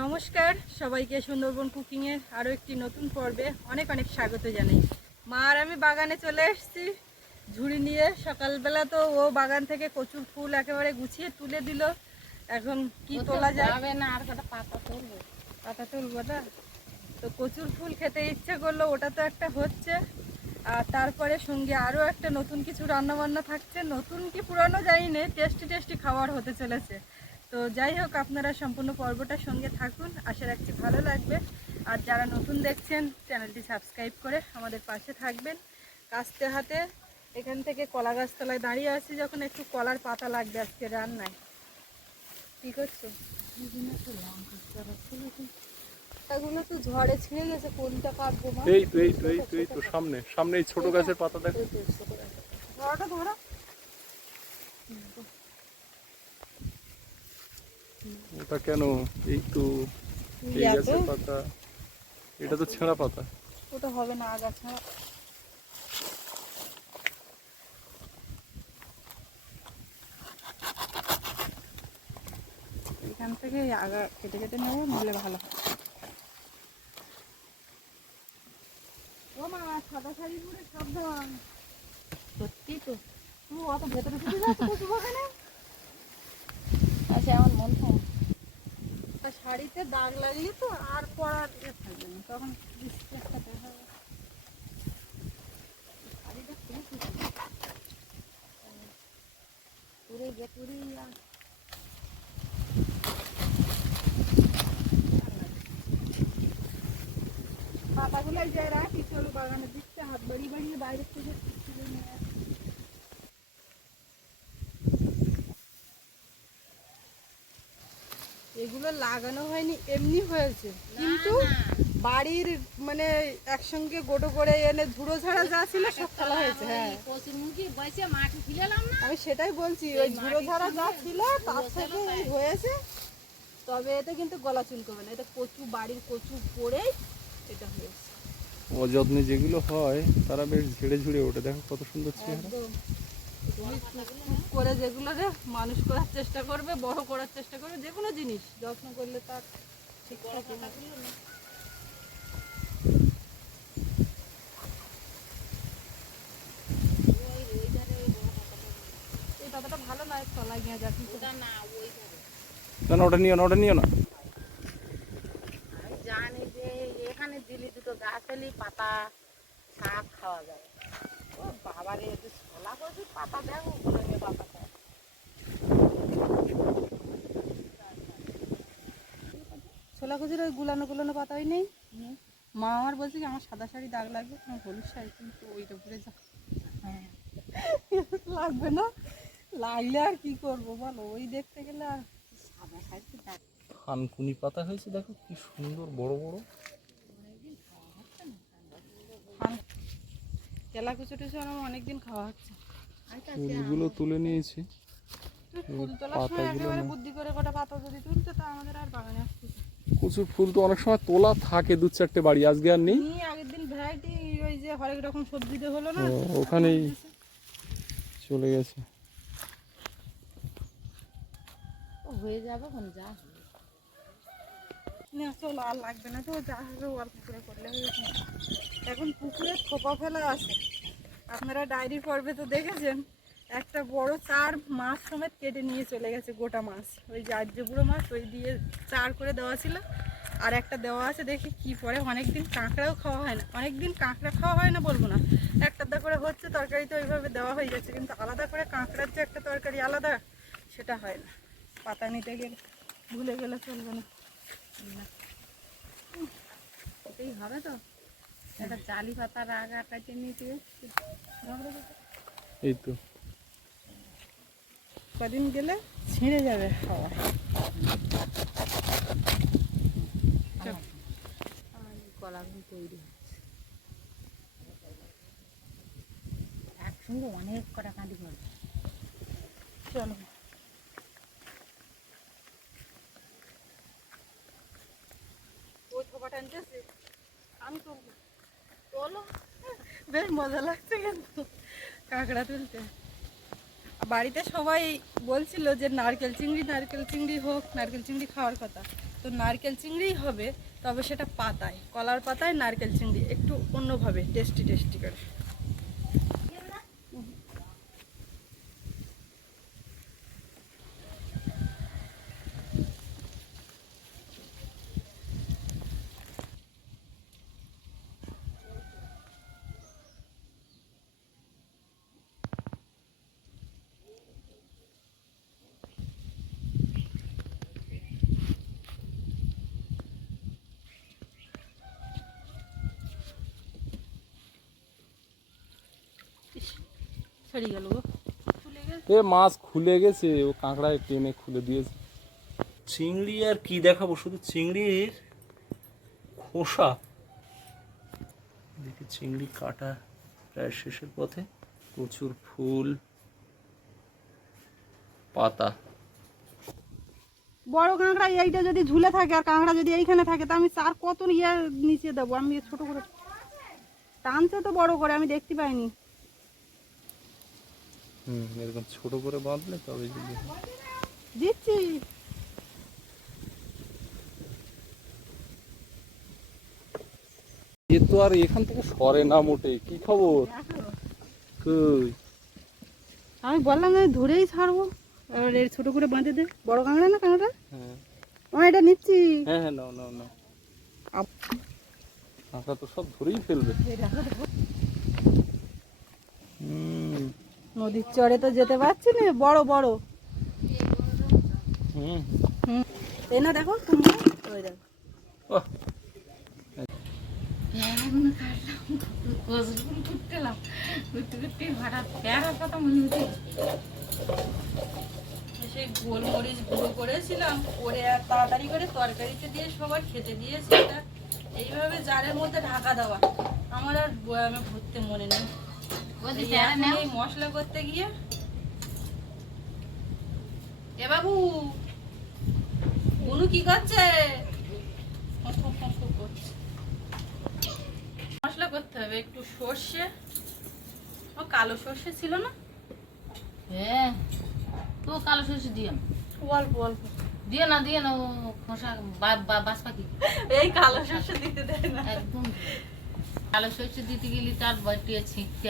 নমস্কার সবাইকে সুন্দরবন কুকিংয়ের আরও একটি নতুন পর্বে অনেক অনেক স্বাগত জানাই। মা আর আমি বাগানে চলে এসেছি ঝুড়ি নিয়ে। সকালবেলা তো ও বাগান থেকে কচুর ফুল একেবারে গুছিয়ে তুলে দিল। এখন কি তোলা যাবে না আর কটা পাতা তুলবো? পাতা তুলবো না? তো কচুর ফুল খেতে ইচ্ছে করল ওটা তো একটা হচ্ছে। আর তারপরে সঙ্গে আরও একটা নতুন কিছু রান্না বান্না থাকছে। নতুন কি পুরানো জানি না টেস্টি টেস্টি খাবার হতে চলেছে। তো যাই হোক আপনারা সম্পূর্ণ পর্বটার সঙ্গে থাকুন। আশা রাখছি ভালো লাগবে। আর যারা নতুন দেখছেন চ্যানেলটি সাবস্ক্রাইব করে আমাদের পাশে থাকবেন। কাস্তে হাতে এখান থেকে কলা গাছতলায় দাঁড়িয়ে আছি যখন একটু কলার পাতা লাগবে আজকে রান্নায়। কী করছ? পাতাগুলো তো ঝড়ে ছিঁড়ে গেছে কোনটা মা? এই তো এই তো এই তো এই তো সামনে সামনে এই ছোট গাছের পাতা। দেখো ধরাটা ধরা ওটা কেন এই তো? এই গাছের পাতা? এটা তো ছেঁড়া পাতা। ওটা হবে না আগা ছাড়া এখান থেকে আগা কেটে কেটে নেব নিলে ভালো হয়। ও মা সাদা শাড়ি পরে সাবধান। সত্যি তো। তুই অত ভেতরে ঢুকে যাচ্ছ কচু বাগানে আচ্ছা আমার মন খারাপ। আর শাড়িতে দাগ লাগলে তো আর পরার ইয়ে থাকবে না, তখন একটা দেখা যাবে। শাড়িটা সুন্দর। পুরো গেটুরি আর পাতাগুলো জায়গায় রাখি, চলো বাগানে দিচ্ছে হাত বাড়িয়ে বাড়িয়ে বাইরে থেকে নিয়ে এগুলো লাগানো হয়নি এমনি হয়েছে। কিন্তু বাড়ির মানে একসঙ্গে গোটো করে এনে ধুলো ছাড়া যা ছিল সব ফেলা হয়েছে হ্যাঁ। আমি সেটাই বলছি ওই ঝুড়ো ঝাড়া যা ছিল তার থেকে হয়েছে। তবে এটা কিন্তু গলা চুলকবে না এটা কচু বাড়ির কচু পড়েই এটা হয়েছে। অযত্নে যেগুলো হয় তারা বেশ ঝেড়ে ঝুড়ে ওঠে। দেখো কত সুন্দর চেহারা। তুমি করে যেগুলো রে মানুষ করার চেষ্টা করবে বড় করার চেষ্টা করবে যে কোনো জিনিস যত্ন করলে তার না না ওটা নিও না ওটা নিও না। জানি যে এখানে দিলি দুটো গাছ পাতা শাক খাওয়া যায়। ও বাবা ছোলা কচুর পাতা দেখো ছোলা কুচির ওই গুলানো গুলানো পাতাই নেই? মা আমার বলছে কি আমার সাদা শাড়ি দাগ লাগবে আমার হলুদ শাড়ি কিন্তু ওইটা পরে যা। হ্যাঁ। লাগবে না? লাগলে আর কি করব বলো? ওই দেখতে গেলে আর সাদা শাড়ি দেখ থানকুনি পাতা হয়েছে দেখো কি সুন্দর বড় বড়। কেলা কুচু টুচু আমার অনেকদিন খাওয়া হচ্ছে। ফুলগুলো তুলে নিয়েছি। ফুল তোলার সময় একেবারে বুদ্ধি করে কটা পাতা যদি তুলতে তা আমাদের আর বাগানে আসতে কচুর ফুল তো অনেক সময় তোলা থাকে দু চারটে বাড়ি আজকে আর নেই। আগের দিন ভ্যারাইটি ওই যে হরেক রকম সবজিতে হলো না ওখানেই চলে গেছে। ও হয়ে যাবে কোন যা। না, চলো, আর লাগবে না তো, যা হবে অল্প করে করলে হয়ে যাবে। এখন পুকুরে থোপা ফেলা আছে। আপনারা ডায়েরি পর্বে তো দেখেছেন, একটা বড় চার মাছ সমেত কেটে নিয়ে চলে গেছে গোটা মাছ। ওই যে আর্য বুড়ো মাছ, ওই দিয়ে চার করে দেওয়া ছিল। আর একটা দেওয়া আছে, দেখি কি পরে। অনেক দিন কাঁকড়াও খাওয়া হয় না। অনেক দিন কাঁকড়া খাওয়া হয় না বলব না। একটা করে হচ্ছে, তরকারি তো ওইভাবে দেওয়া হয়ে যাচ্ছে কিন্তু আলাদা করে কাঁকড়ার যে একটা তরকারি আলাদা, সেটা হয় না। পাতা নিতে গেলে ভুলে গেলে চলবে না। ওটাই হবে তো? একটা জালি পাতার আগা কাটে নিতে এই তো। কদিন গেলে ছিঁড়ে যাবে হাওয়া। কলাগুলো তৈরি হচ্ছে। একসঙ্গে অনেক কটা কাঁদি করবে চলো ওই থোপাটা আনতেছি আমি তুলবো তোলো বেশ মজা লাগছে কিন্তু। কাঁকড়া তুলতে। বাড়িতে সবাই বলছিল যে, নারকেল চিংড়ি নারকেল চিংড়ি হোক, নারকেল চিংড়ি খাওয়ার কথা। তো নারকেল চিংড়িই হবে, তবে সেটা পাতায়, কলার পাতায় নারকেল চিংড়ি, একটু অন্যভাবে, টেস্টি টেস্টি করে। ছেড়ে গেল এ মাছ খুলে গেছে ও কাঁকড়ায় টেনে খুলে দিয়েছে। চিংড়ি আর কি দেখাবো? শুধু চিংড়ির খোসা। দেখি চিংড়ি কাটা প্রায় শেষের পথে। প্রচুর ফুল পাতা। বড় কাঁকড়া এইটা যদি ঝুলে থাকে আর কাঁকড়া যদি এইখানে থাকে তা আমি চার কত ইয়ে নিচে দেবো? আমি ছোট করে টানছে তো বড় করে আমি দেখতে পাইনি। হুম এরকম ছোট করে বাঁধলে তবে যদি দিচ্ছি। এ তো আর এখান থেকে সরে না মোটে কি খবর? কই? আমি বললাম আমি ধরেই ছাড়বো এর ছোট করে বাঁধে দে। বড় কাঁকড়া না কাঁকড়া হ্যাঁ। আমি এটা নিচ্ছি। হ্যাঁ হ্যাঁ নাও নাও নাও। আপ- কাঁকড়া তো সব ধরেই ফেলবে এই দেখো, দেখো। হুম নদীর চরে তো যেতে পারছি না বড় বড়। হুম। এই না দেখো ওই মনে সেই গোলমরিচ গুঁড়ো করেছিলাম করে আর তাড়াতাড়ি করে তরকারিতে দিয়ে সবার খেতে দিয়েছি এইভাবে জারের মধ্যে ঢাকা দেওয়া আমার আর বয়ামে ভরতে মনে নেই। মশলা করতে গিয়ে। এ বাবু বুনু কি করছে? করছে। মশলা করতে হবে একটু সর্ষে। ও কালো সর্ষে ছিল না? হ্যাঁ তো কালো সরষে না অল্প অল্প। দিও না দিও না ও খোসা বাস পাখি এই কালো সর্ষে দিতে দেয় না। একদম। কালো সরষে দিতে গেলে তার বটিয়ে ছিঁকতে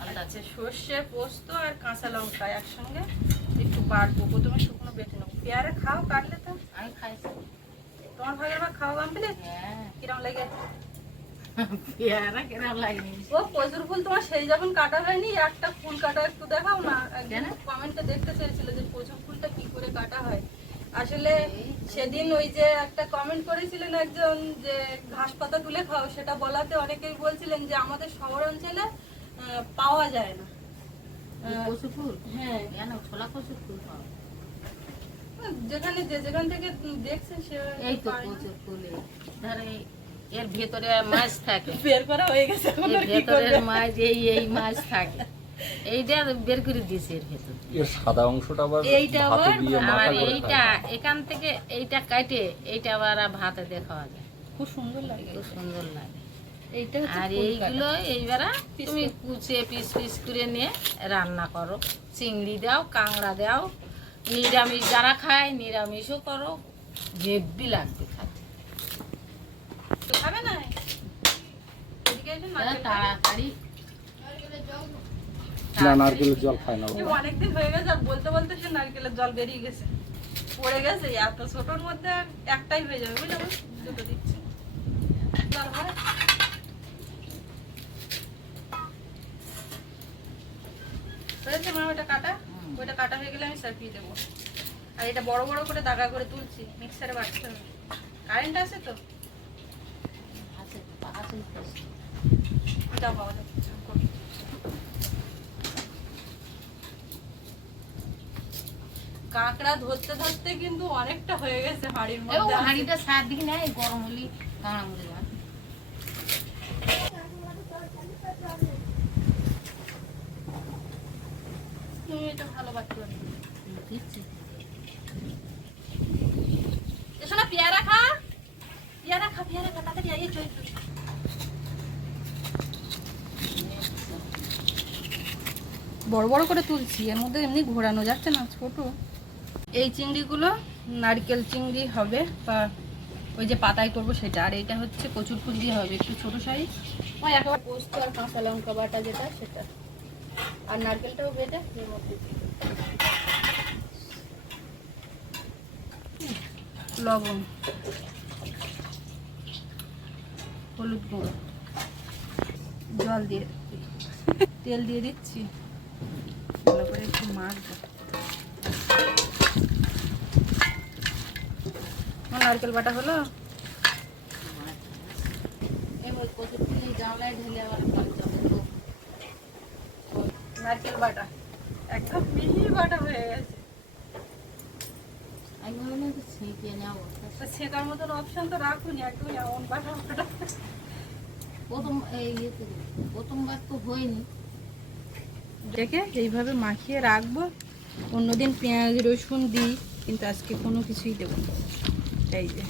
আচ্ছা সর্ষে পোস্ত আর কাঁচা লঙ্কা একসঙ্গে একটু বাটবো প্রথমে শুকনো বেটে নেব। পেয়ারা খাও কাটলে তো। আমি খাইছি। তোমার খাওয়া কমপ্লিট হ্যাঁ। কিরম লেগে? পেয়ারা কেন লাগেনি ও প্রচুর ফুল তোমার সেই যখন কাটা হয়নি একটা ফুল কাটা একটু দেখাও না? কমেন্টে দেখতে চেয়েছিল যে প্রচুর ফুলটা কি করে কাটা হয়। আসলে সেদিন ওই যে একটা কমেন্ট করেছিলেন একজন যে ঘাস পাতা তুলে খাও সেটা বলাতে অনেকেই বলছিলেন যে আমাদের শহর অঞ্চলে পাওয়া যায় না। ফুল? হ্যাঁ। ছোলা কচু ফুল পাও যেখানে যে যেখান থেকে দেখছেন সে এই তো পায় ফুল। এই। এর ভেতরে মাছ থাকে। বের করা হয়ে গেছে এর ভেতরের মাছ এই এই মাছ থাকে। এইটা বের করে দিয়েছে এর ভেতর। এর সাদা অংশটা আবার এইটা আবার আর এইটা এখান থেকে এইটা কাটে এইটা আবার ভাতে খাওয়া যায়। খুব সুন্দর লাগে। খুব সুন্দর লাগে। এইটা আর এইগুলো এইবারা তুমি কুচিয়ে পিস পিস করে নিয়ে রান্না করো। চিংড়ি দাও কাঁকড়া দাও নিরামিষ যারা খায় নিরামিষও করো হেব্বি লাগবে খাতে। খাবে না? এদিকে এসে তাহলে নারকেল তাড়াতাড়ি। না নারকেলের জল খায় না অনেকদিন হয়ে গেছে আর বলতে বলতে সে নারকেলের জল বেরিয়ে গেছে। পড়ে গেছে এত ছোটর মধ্যে আর একটাই হয়ে যাবে বুঝলে দুটো দিচ্ছি জল হয় হয়েছে মা ওটা কাটা ওইটা কাটা হয়ে গেলে আমি সার্ফিয়ে দেবো আর এটা বড় বড় করে দাগা করে তুলছি মিক্সারে বাটতে হবে কারেন্ট আছে তো। দাও বাবা। কাঁকড়া ধরতে ধরতে কিন্তু অনেকটা হয়ে গেছে হাড়ির মধ্যে। হাঁড়িটা দিকে নেয় গরম হলি কাঁড়া মরে যাবে তুমি এটা ভালো বাটতে পারবে দিচ্ছি এসো না পেয়ারা খা পেয়ারা খা পেয়ারা খা তাড়াতাড়ি আইয়ে চল বড় বড় করে তুলছি এর মধ্যে এমনি ঘোরানো যাচ্ছে না ছোট। এই চিংড়িগুলো নারকেল চিংড়ি হবে বা ওই যে পাতায় করব সেটা আর এটা হচ্ছে কচুর ফুল দিয়ে হবে একটু ছোটো সাইজ। ওই একেবারে পোস্ত আর কাঁচা লঙ্কা বাটা যেটা সেটা। আর নারকেলটাও বেটে। লবণ। হলুদ গুঁড়ো। জল দিয়ে দিচ্ছি। তেল দিয়ে দিচ্ছি। ভালো করে একটু মাখবো। নারকেল বাটা হলো? নারকেল বাটা, একদম মিহি বাটা হয়ে গেছে। ছেঁকার মতন অপশন তো রাখুনি একদম এমন বাটা প্রথম, এই প্রথমবার তো হয়নি। ডেকে এইভাবে মাখিয়ে রাখব। অন্যদিন পেঁয়াজ, রসুন দিই, কিন্তু আজকে কোনো কিছুই দেবো না। এই যে।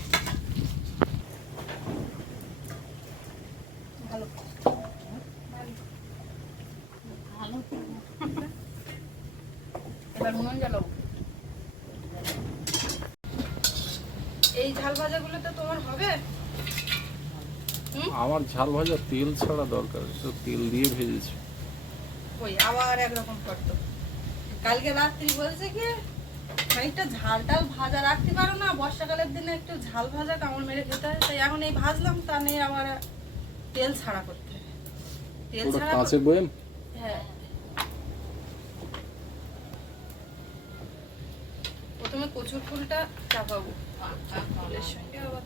ঝাল তোমার হবে? আমার ঝাল ভাজা তেল ছাড়া দরকার তো তেল দিয়ে ভেজেছি। ওই আবার একরকম করতো। কালকে রাত্রি বলছে কি খানিকটা ঝাল টাল ভাজা রাখতে পারো না বর্ষাকালের দিনে একটু ঝাল ভাজা কামড় মেরে খেতে হয়। তাই এখন এই ভাজলাম তা নিয়ে আবার তেল ছাড়া করতে তেল ছাড়া কাঁচের বয়েম হ্যাঁ। প্রথমে কচুর ফুলটা চাপাবো। ফুলের সঙ্গে আবার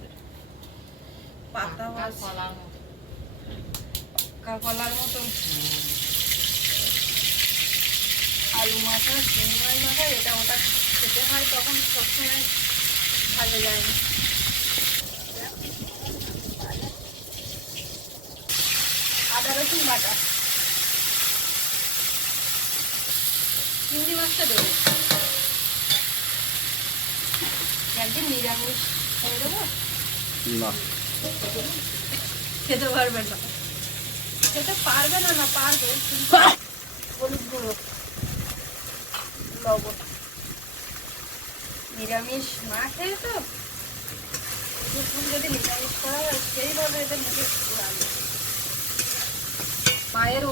পাতা কলার মতো। কলার মতন। আলু মাখা চিংড়ি মাখা এটা ওটা খেতে হয় তখন সবসময় ভালো যায় না আদা রসুন বাটা। চিংড়ি মাছটা দেবো। একদিন নিরামিষ খেয়ে দেবো। না। খেতে পারবে না। খেতে পারবে না না পারবে। কিন্তু হলুদ গুঁড়ো। লবণ নিরামিষ না খেয়ে তো ফুল যদি নিরামিষ করা হয়, সেইভাবে এদের মুখে লাগবে মায়ের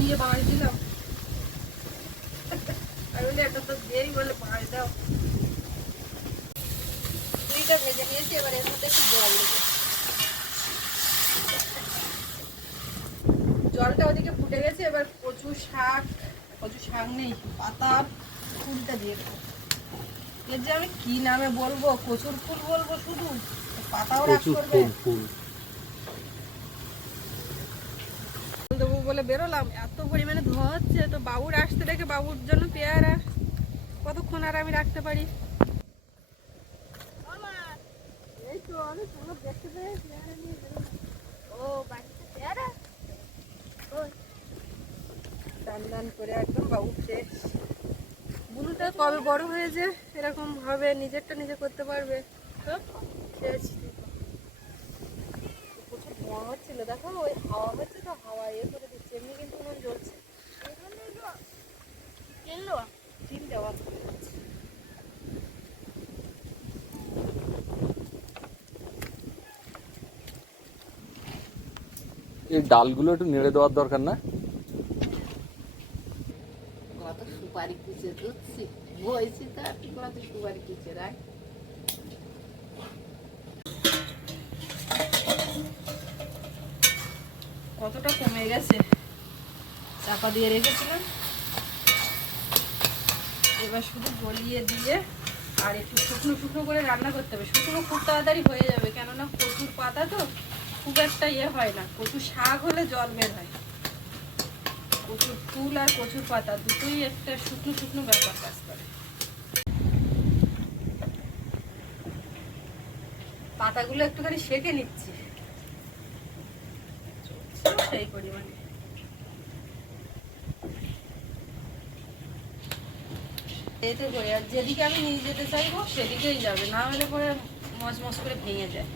নিয়ে বাঁশ দিলাম। আমি এটা তো দেরি বলে বাঁশ দাও। দুইটা ভেজে নিয়েছি, এবার এর মধ্যে একটু জল জলটা ওদিকে ফুটে গেছে, এবার কচু শাক কচু শাক নেই, পাতা ফুলটা দিয়ে এর যে আমি কি নামে বলব কচুর ফুল বলব শুধু? পাতাও রাখ করবে। ফুল দেবো বলে বেরোলাম। এত পরিমাণে ধোয়া হচ্ছে তো বাবুর আসতে দেখে বাবুর জন্য পেয়ারা। কতক্ষণ আর আমি রাখতে পারি? এই তো আমি দেখতে ও বাড়িতে পেয়ারা? টান টান করে একদম বাবু ফ্রেশ বুলুটা কবে বড় হয়েছে, এরকম হবে নিজেরটা নিজে করতে পারবে। প্রচুর ধোঁয়া দেখো, ওই হাওয়া তো, হাওয়া ইয়ে এমনি কিন্তু জ্বলছে। ডালগুলো একটু নেড়ে দেওয়ার দরকার না কত সুপারি কুচে দুধছি বইছি তো আর কুচে রাখ কতটা কমে গেছে? চাপা দিয়ে রেখেছিলাম। এবার শুধু গলিয়ে দিয়ে আর একটু শুকনো শুকনো করে রান্না করতে হবে। শুকনো খুব তাড়াতাড়ি হয়ে যাবে, কেননা কচুর পাতা তো খুব একটা ইয়ে হয় না। কচুর শাক হলে জল বের হয়। ফুল আর কচুর পাতা দুটোই একটা শুকনো শুকনো ব্যাপার কাজ করে। পাতাগুলো একটুখানি সেকে নিচ্ছি। সেই পরিমাণে। এতে করে আর যেদিকে আমি নিয়ে যেতে চাইব সেদিকেই যাবে, না হলে পরে মচ করে ভেঙে যায়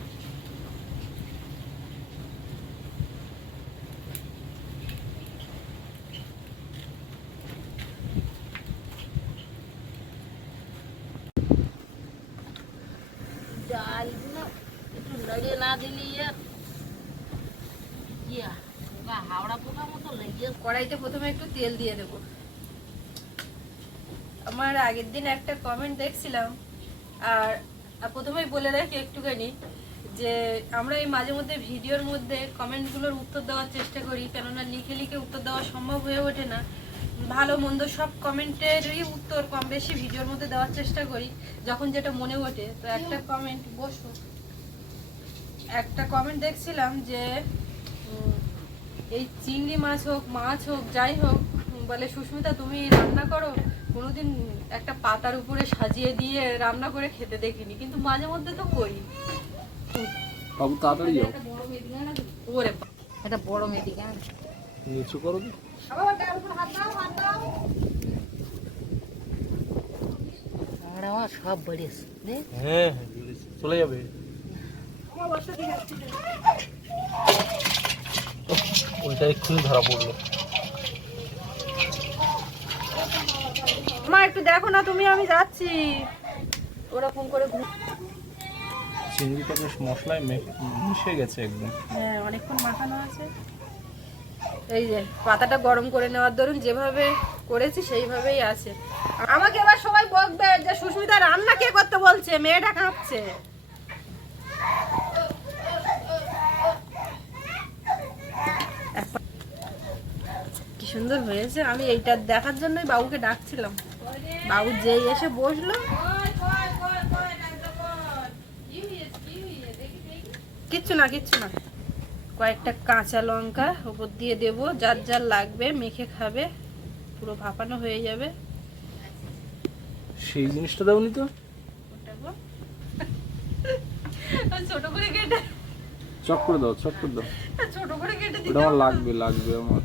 না দিলি আর ইয়া পোকা হাওড়া পোকা মতো লেগে কড়াইতে প্রথমে একটু তেল দিয়ে দেবো। আমার আগের দিন একটা কমেন্ট দেখছিলাম, আর প্রথমেই বলে রাখি একটুখানি যে, আমরা এই মাঝে মধ্যে ভিডিওর মধ্যে কমেন্টগুলোর উত্তর দেওয়ার চেষ্টা করি, কেননা লিখে লিখে উত্তর দেওয়া সম্ভব হয়ে ওঠে না। ভালো মন্দ সব কমেন্টেরই উত্তর কম বেশি ভিডিওর মধ্যে দেওয়ার চেষ্টা করি, যখন যেটা মনে ওঠে। তো একটা কমেন্ট বসো। একটা কমেন্ট দেখছিলাম যে এই চিংড়ি মাছ হোক মাছ হোক যাই হোক বলে সুস্মিতা তুমি রান্না করো। কোনোদিন একটা পাতার উপরে সাজিয়ে দিয়ে রান্না করে খেতে দেখিনি। কিন্তু মাঝে মধ্যে তো করি। বাবু তাড়াতাড়ি যাও। ওরে এটা বড় মেয়েটি কেন নিচু করো সব বেড়েছে দেখ হ্যাঁ চলে যাবে। ওইটা এক্ষুনি ধরা পড়ল। মা একটু দেখো না তুমি আমি যাচ্ছি। ওরকম করে চিংড়িটা বেশ মশলায় মিশে গেছে একদম। হ্যাঁ অনেকক্ষণ মাখানো আছে। এই যে পাতাটা গরম করে নেওয়ার দরুন যেভাবে করেছি সেইভাবেই আছে। আমাকে এবার সবাই বকবে যে সুস্মিতা রান্না কে করতে বলছে? মেয়েটা কাঁপছে। সুন্দর হয়েছে। আমি এইটা দেখার জন্যই বাবুকে ডাকছিলাম। বাবু যেই এসে বসল। কিচ্ছু না কিচ্ছু না। কয়েকটা কাঁচা লঙ্কা উপর দিয়ে দেব। যার যার লাগবে মেখে খাবে। পুরো ভাপানো হয়ে যাবে। সেই জিনিসটা দাওনি তো। ওটাবো। ছোট করে কেটে চট করে দাও চট করে দাও। ছোট করে কেটে আমার লাগবে লাগবে আমার।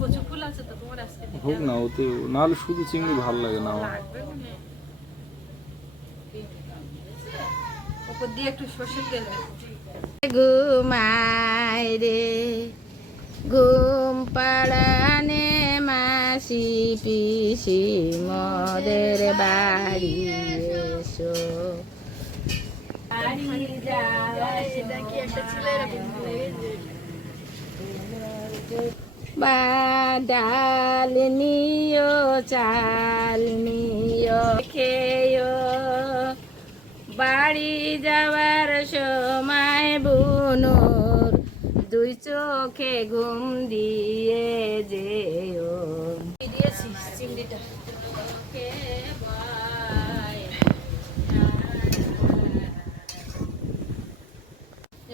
কচু ফুল আছে তো তোমার আজকে হোক না ওতে নাহলে শুধু চিংড়ি ভালো লাগে না আমার। ওপর দিয়ে একটু সর্ষের তেল দেবো। ঘুমায় রে ঘুম পাড়ানে মাসি পিসি মদের বাড়ি এসো। বা ডাল নিও চাল নিও খেয়েও বাড়ি যাওয়ার সময় বুনুর দুই চোখে ঘুম দিয়ে যেও। দিয়েছি চিংড়িটা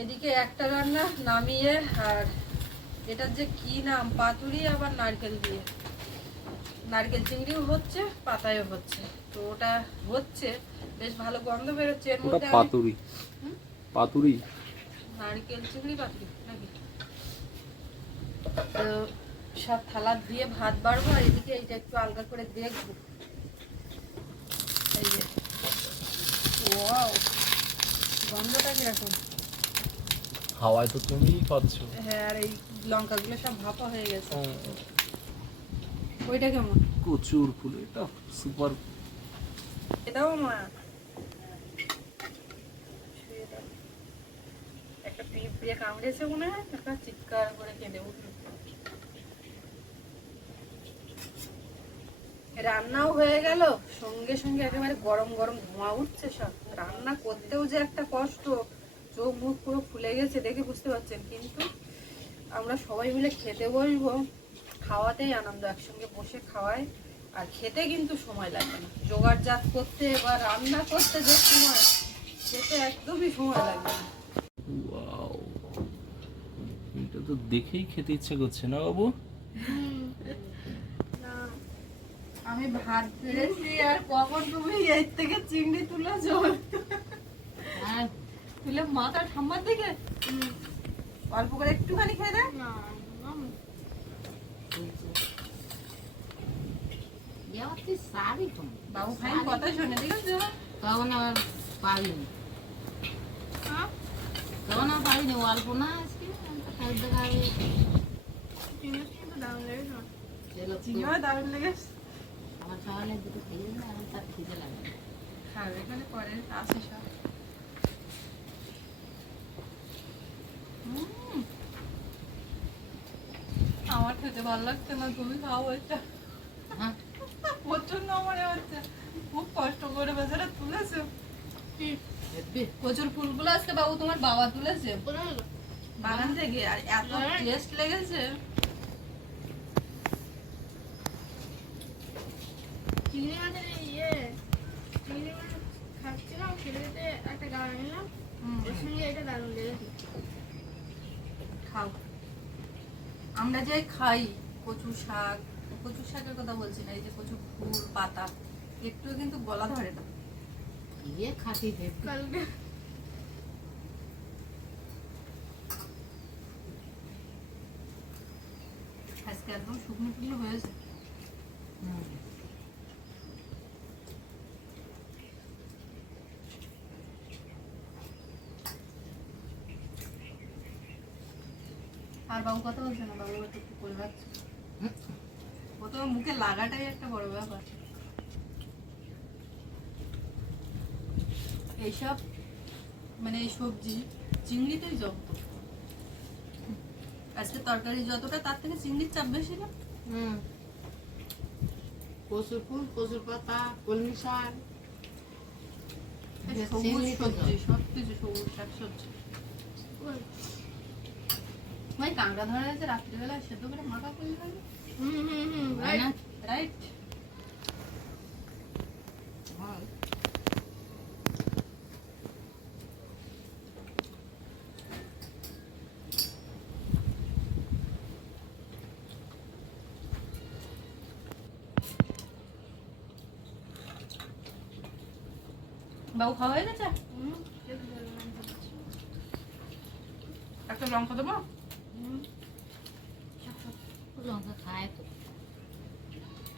এদিকে একটা রান্না নামিয়ে আর এটার যে কি নাম? পাতুরি আবার নারকেল দিয়ে। নারকেল চিংড়িও হচ্ছে পাতায়ও হচ্ছে। তো ওটা হচ্ছে বেশ ভালো গন্ধ বেরোচ্ছে। এর মধ্যে পাতুরি। পাতুরি। নারকেল চিংড়ি পাতুরি নাকি? তো সব থালা দিয়ে ভাত বাড়বো আর এদিকে এইটা একটু আলগা করে দেখব। এই যে ওয়াও গন্ধটা কীরকম? হাওয়ায় তো তুমিই পাচ্ছ। হ্যাঁ আর এই লঙ্কাগুলো সব ভাপা হয়ে গেছে। ওইটা কেমন? প্রচুর ফুল এটা সুপার এটাও মা। একটা পিঁপড়ে কামড়েছে মনে হয় একটা চিৎকার করে কেঁদে উঠল। রান্নাও হয়ে গেল সঙ্গে সঙ্গে একেবারে গরম গরম ধোঁয়া উঠছে সব। রান্না করতেও যে একটা কষ্ট চোখ মুখ পুরো ফুলে গেছে দেখে বুঝতে পারছেন কিন্তু আমরা সবাই মিলে খেতে বসবো। খাওয়াতেই আনন্দ একসঙ্গে বসে খাওয়াই। আর খেতে কিন্তু সময় লাগবে না। জোগাড় জাত করতে বা রান্না করতে যে সময় খেতে একদমই সময় লাগবে না। এটা তো দেখেই খেতে ইচ্ছে করছে না বাবু? আমি ভাত পেরেছি আর কখন তুমি এর থেকে চিংড়ি তুলেছো। তুলে মাথা ঠাম্মার দিকে? অল্প করে একটুখানি খেয়ে বাবু ভাই কথা শুনে দেখেছ? তখন আবার পারিনি তখন আর পারিনি অল্প না আজকে। খাদ্য খাবে চিংড়িও দারুণ লেগেছে আমার। খাওয়ালে দুটো খেয়ে না তার খিদে লাগে না। হ্যাঁ এখানে করে আছে সব। খেতে ভালো লাগছে না? তুমি খাও এটা। হ্যাঁ। প্রচণ্ড মনে হচ্ছে। খুব কষ্ট করে বেচারা তুলেছে। প্রচুর ফুলগুলো আজকে বাবু তোমার বাবা তুলেছে? বাগান থেকে আর এত টেস্ট লেগেছে চিংড়ি মাছের ইয়ে চিংড়ি মাছ খাচ্ছিলাম খেতে খেতে একটা গান নিলাম হুম, ওর সঙ্গে এটা দারুণ লেগেছে খাও আমরা যে খাই কচু শাক। কচু শাকের কথা বলছি না এই যে কচু ফুল পাতা একটু কিন্তু গলা ধরে না। ইয়ে। কালকে। আজকে একদম শুকনো টুকনো হয়েছে বাবু কথা বলছে না বাবু একটু করে রাখছে ও তো মুখে লাগাটাই একটা বড় ব্যাপার। এইসব মানে এই সবজি চিংড়িতেই জমতো আজকে তরকারি যতটা তার থেকে চিংড়ির চাপ বেশি না? হুম। কচুর ফুল কচুর পাতা কলমি শাক। সবুজ সবজি সব কিছু সবুজ শাক সবজি। ভাই কাঁকড়া ধরা আছে রাত্রিবেলা সেদ্ধ করে মাখা করলে হয় হুম হুম হুম হয় রাইট বাবু খাওয়া হয়ে গেছে। একটা লঙ্কা দেবো হুম, লঙ্কা খায় তো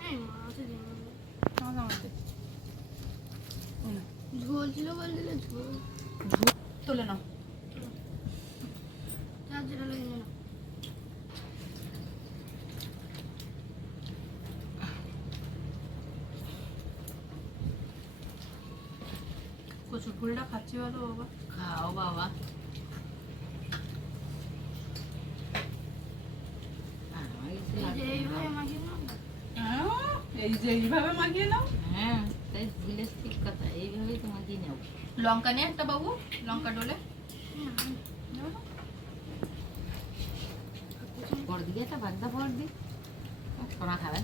এই মাছে দিলাম। আমাকে আমাকে ঝোল ছিল বলে দিলে ঝোল তুলে নাও। কচুর ফুলটা খাচ্ছি বলো বাবা। খাও বাবা। এই যে এইভাবে না। মাখিয়ে নাও না। আহ, এই যে এইভাবে মাখিয়ে নাও হ্যাঁ তাই দিলে ঠিক কথা এইভাবেই তোমাকে নেব লঙ্কা নিয়ে একটা বাবু লঙ্কা ডলে। না, পর দিকে একটা। বাগদা পর দি সোনা খাবে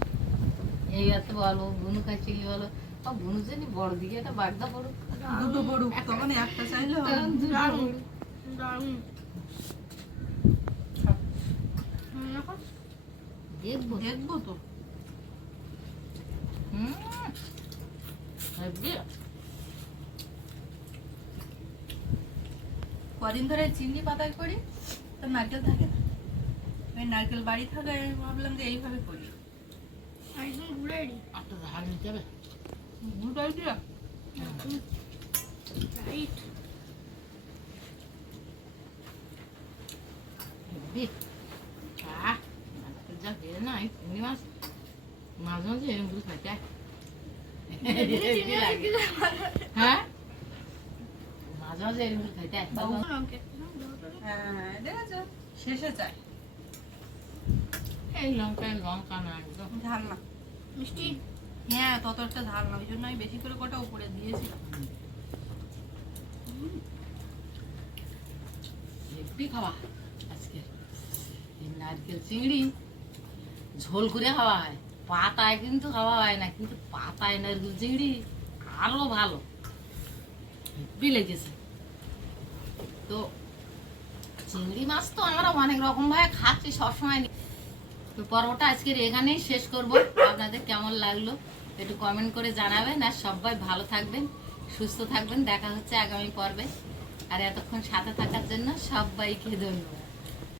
এই এত বলব বুনু খাচ্ছিলি বলো বুনু জানি বড় দিকে একটা বাগদা পড়ুক দুটো বড় তখন একটা চাইলে। দেখব। দেখব তো। হুম। কদিন ধরে চিংড়ি পাতায় করি তো নারকেল থাকে না। ওই নারকেল বাড়ি থাকায় আমি ভাবলাম যে এইভাবে করি। একটা ঝাল নিতে হবে। গুড রাইট মাঝে মাঝে এরকম খাইতে হয়। হেব্বি মাঝে মাঝে এরকম খাইতে। বাবু লঙ্কা দেখেছ শেষে চাই এই লঙ্কায় লঙ্কা না একদম ঝাল না মিষ্টি হ্যাঁ তত একটা ঝাল না ওই জন্য আমি বেশি করে কটা উপরে দিয়েছিলাম হেব্বি খাওয়া আজকে নারকেল চিংড়ি ঝোল করে খাওয়া হয় পাতায় কিন্তু খাওয়া হয় না কিন্তু পাতায় নারকেল চিংড়ি আরও ভালো লেগেছে তো চিংড়ি মাছ তো আমরা অনেক রকম ভাবে খাচ্ছি, সবসময় তো পর্বটা আজকের এখানেই শেষ করব। আপনাদের কেমন লাগল একটু কমেন্ট করে জানাবেন আর সবাই ভালো থাকবেন, সুস্থ থাকবেন। দেখা হচ্ছে আগামী পর্বে। আর এতক্ষণ সাথে থাকার জন্য সবাইকে ধন্যবাদ।